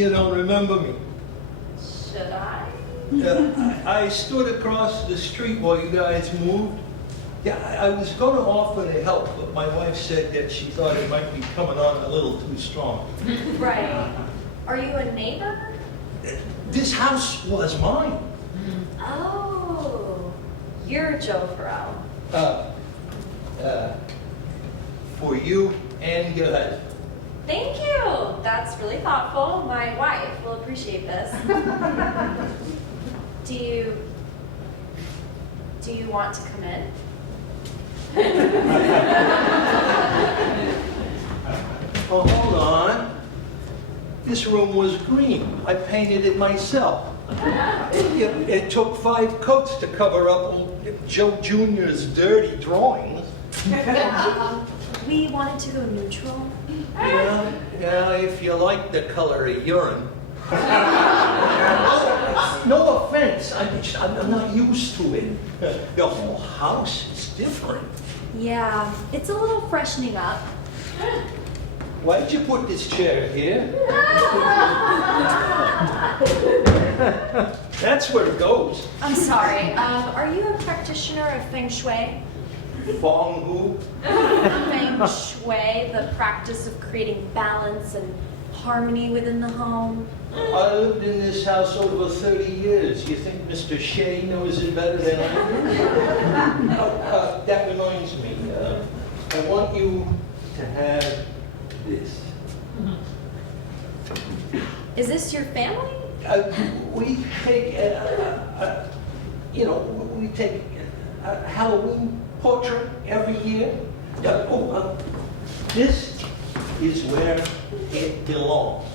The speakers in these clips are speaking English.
You don't remember me? Should I? I stood across the street while you guys moved. Yeah, I was going to offer to help, but my wife said that she thought it might be coming on a little too strong. Right. Are you a neighbor? This house was mine. Oh, you're Joe Farrell. For you and your husband. Thank you. That's really thoughtful. My wife will appreciate this. Do you want to come in? Oh, hold on. This room was green. I painted it myself. It took 5 coats to cover up old Joe Jr.'s dirty drawings. We wanted to go neutral. Yeah, if you like the color of urine. No offense, I'm not used to it. The whole house is different. Yeah, it's a little freshening up. Why'd you put this chair here? That's where it goes. I'm sorry. Are you a practitioner of Feng Shui? Feng who? Feng Shui, the practice of creating balance and harmony within the home. I lived in this house over 30 years. You think Mr. Shea knows it better than I do? That reminds me. I want you to have this. Is this your family? We take, we take a Halloween portrait every year. This is where it belongs.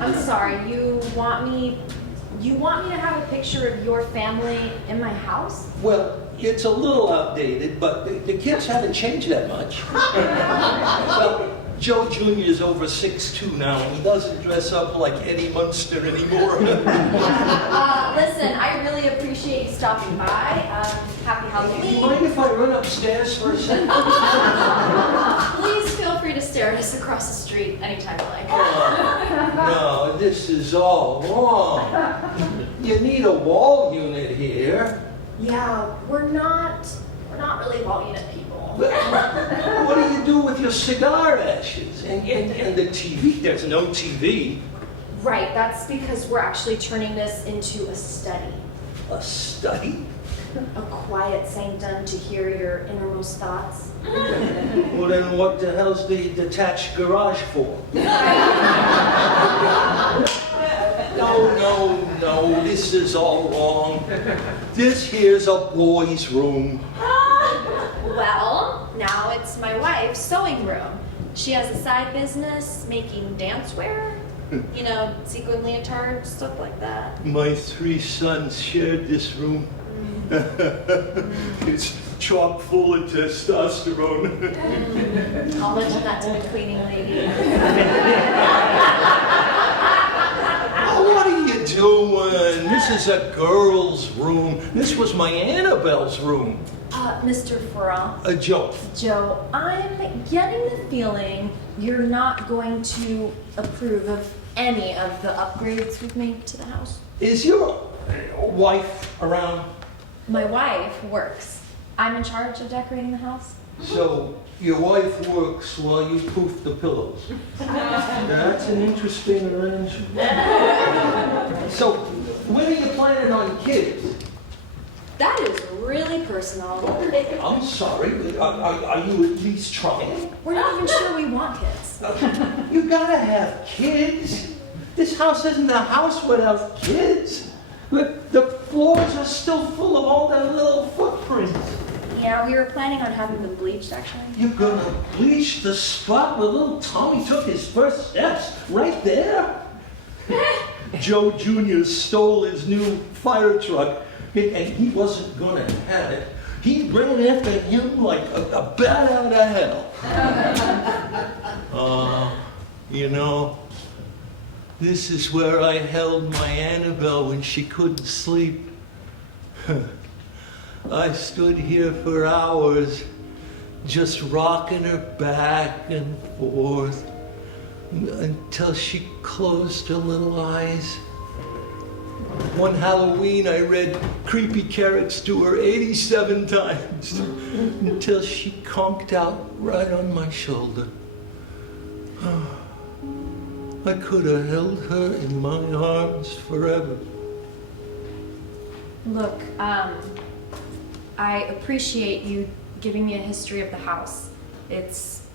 I'm sorry, you want me to have a picture of your family in my house? Well, it's a little outdated, but the kids haven't changed that much. Well, Joe Jr. is over 6'2" now, and he doesn't dress up like Eddie Munster anymore. Listen, I really appreciate you stopping by. Happy Halloween. Mind if I run upstairs for a second? Please feel free to stare at us across the street anytime you like. No, this is all wrong. You need a wall unit here. Yeah, we're not really wall unit people. What do you do with your cigar ashes? And the TV? There's no TV. Right, that's because we're actually turning this into a study. A study? A quiet sanctum to hear your innermost thoughts. Well, then what the hell's the detached garage for? No, this is all wrong. This here's a boy's room. Well, now it's my wife's sewing room. She has a side business making dancewear. You know, sequin leotards, stuff like that. My 3 sons shared this room. It's chock full of testosterone. I'll mention that to the cleaning lady. Oh, what are you doing? This is a girl's room. This was my Annabelle's room. Mr. Farrell. Joe. Joe, I'm getting the feeling you're not going to approve of any of the upgrades we've made to the house. Is your wife around? My wife works. I'm in charge of decorating the house. So your wife works while you poof the pillows. That's an interesting arrangement. So when are you planning on kids? That is really personal. I'm sorry, are you at least trying? We're not even sure we want kids. You gotta have kids. This house isn't a house without kids. The floors are still full of all their little footprints. Yeah, we were planning on having them bleached, actually. You're gonna bleach the spot where little Tommy took his first steps? Right there? Joe Jr. stole his new fire truck, and he wasn't gonna have it. He ran after him like a bat out of hell. You know, this is where I held my Annabelle when she couldn't sleep. I stood here for hours, just rocking her back and forth. until she closed her little eyes. One Halloween, I read Creepy Carrots to her 87 times until she conked out right on my shoulder. I could have held her in my arms forever. Look, I appreciate you giving me a history of the house. It's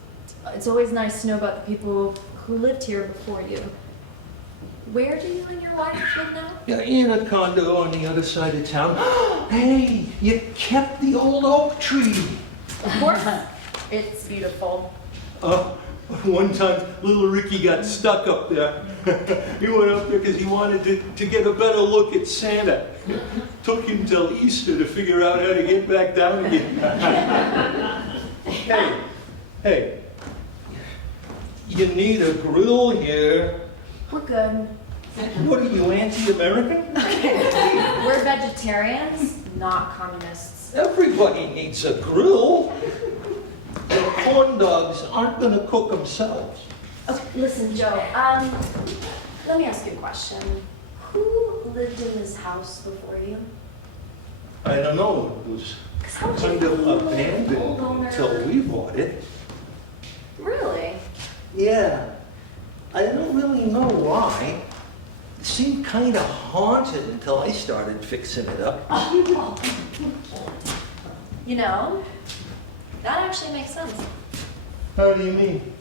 always nice to know about the people who lived here before you. Where do you and your wife live now? Yeah, in a condo on the other side of town. Hey, you kept the old oak tree. Of course. It's beautiful. One time, little Ricky got stuck up there. He went up there because he wanted to get a better look at Santa. Took him till Easter to figure out how to get back down again. Hey, you need a grill here. We're good. What are you, anti-American? We're vegetarians, not communists. Everybody needs a grill. The corn dogs aren't going to cook themselves. Okay, listen, Joe, let me ask you a question. Who lived in this house before you? I don't know. It was kind of abandoned until we bought it. Really? Yeah. I don't really know why. It seemed kind of haunted until I started fixing it up. You know, that actually makes sense. How do you mean?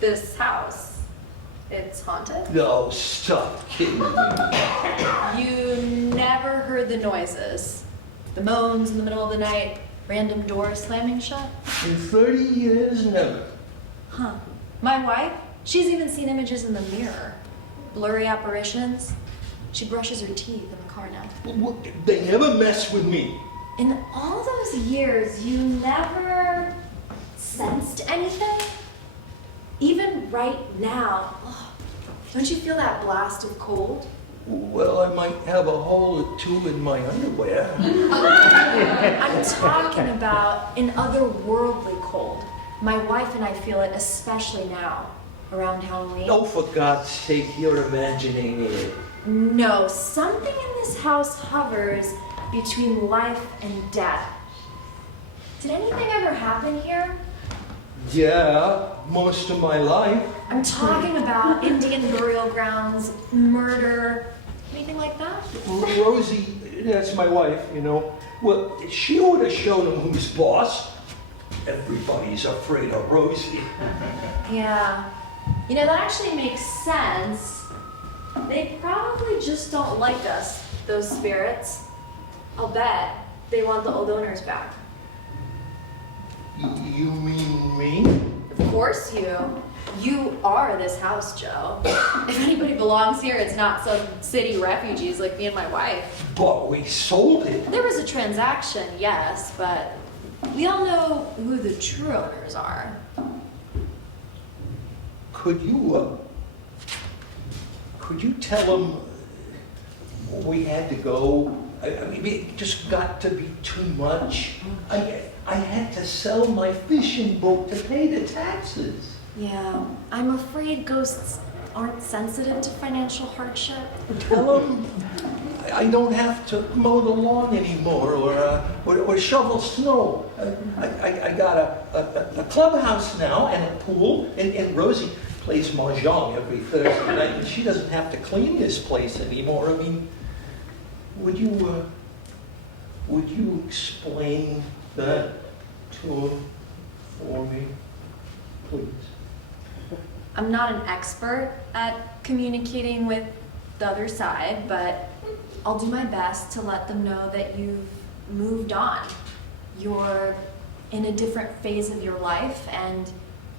This house, it's haunted? No, stop kidding me. You never heard the noises? The moans in the middle of the night, random doors slamming shut? In 30 years, never. Huh. My wife, she's even seen images in the mirror. Blurry apparitions. She brushes her teeth in the car now. They never mess with me. In all those years, you never sensed anything? Even right now, don't you feel that blast of cold? Well, I might have a hole or two in my underwear. I'm talking about an otherworldly cold. My wife and I feel it especially now, around Halloween. Oh, for God's sake, you're imagining it. No, something in this house hovers between life and death. Did anything ever happen here? Yeah, most of my life. I'm talking about Indian burial grounds, murder, anything like that? Rosie, that's my wife, you know. Well, she would have shown him who's boss. Everybody's afraid of Rosie. Yeah. You know, that actually makes sense. They probably just don't like us, those spirits. I'll bet they want the old owners back. You mean me? Of course you. You are this house, Joe. If anybody belongs here, it's not some city refugees like me and my wife. But we sold it. There was a transaction, yes, but we all know who the true owners are. Could you tell them we had to go? I mean, it just got to be too much. I had to sell my fishing boat to pay the taxes. Yeah, I'm afraid ghosts aren't sensitive to financial hardship. Tell them I don't have to mow the lawn anymore or shovel snow. I got a clubhouse now and a pool, and Rosie plays mahjong every Thursday night, and she doesn't have to clean this place anymore. I mean, would you explain that to him for me, please? I'm not an expert at communicating with the other side, but I'll do my best to let them know that you've moved on. You're in a different phase of your life, and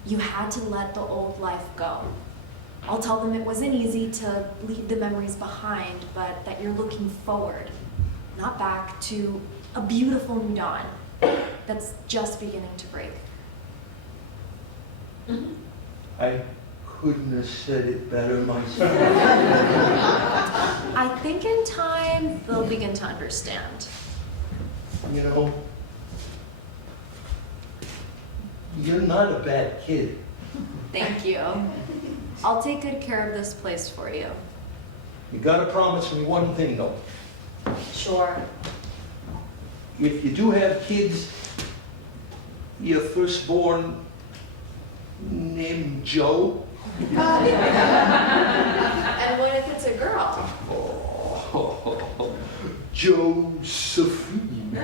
you had to let the old life go. I'll tell them it wasn't easy to leave the memories behind, but that you're looking forward, not back, to a beautiful new dawn that's just beginning to break. I couldn't have said it better myself. I think in time, they'll begin to understand. You know, you're not a bad kid. Thank you. I'll take good care of this place for you. You gotta promise me one thing, though. Sure. If you do have kids, your firstborn named Joe? And what if it's a girl? Oh, Josephine.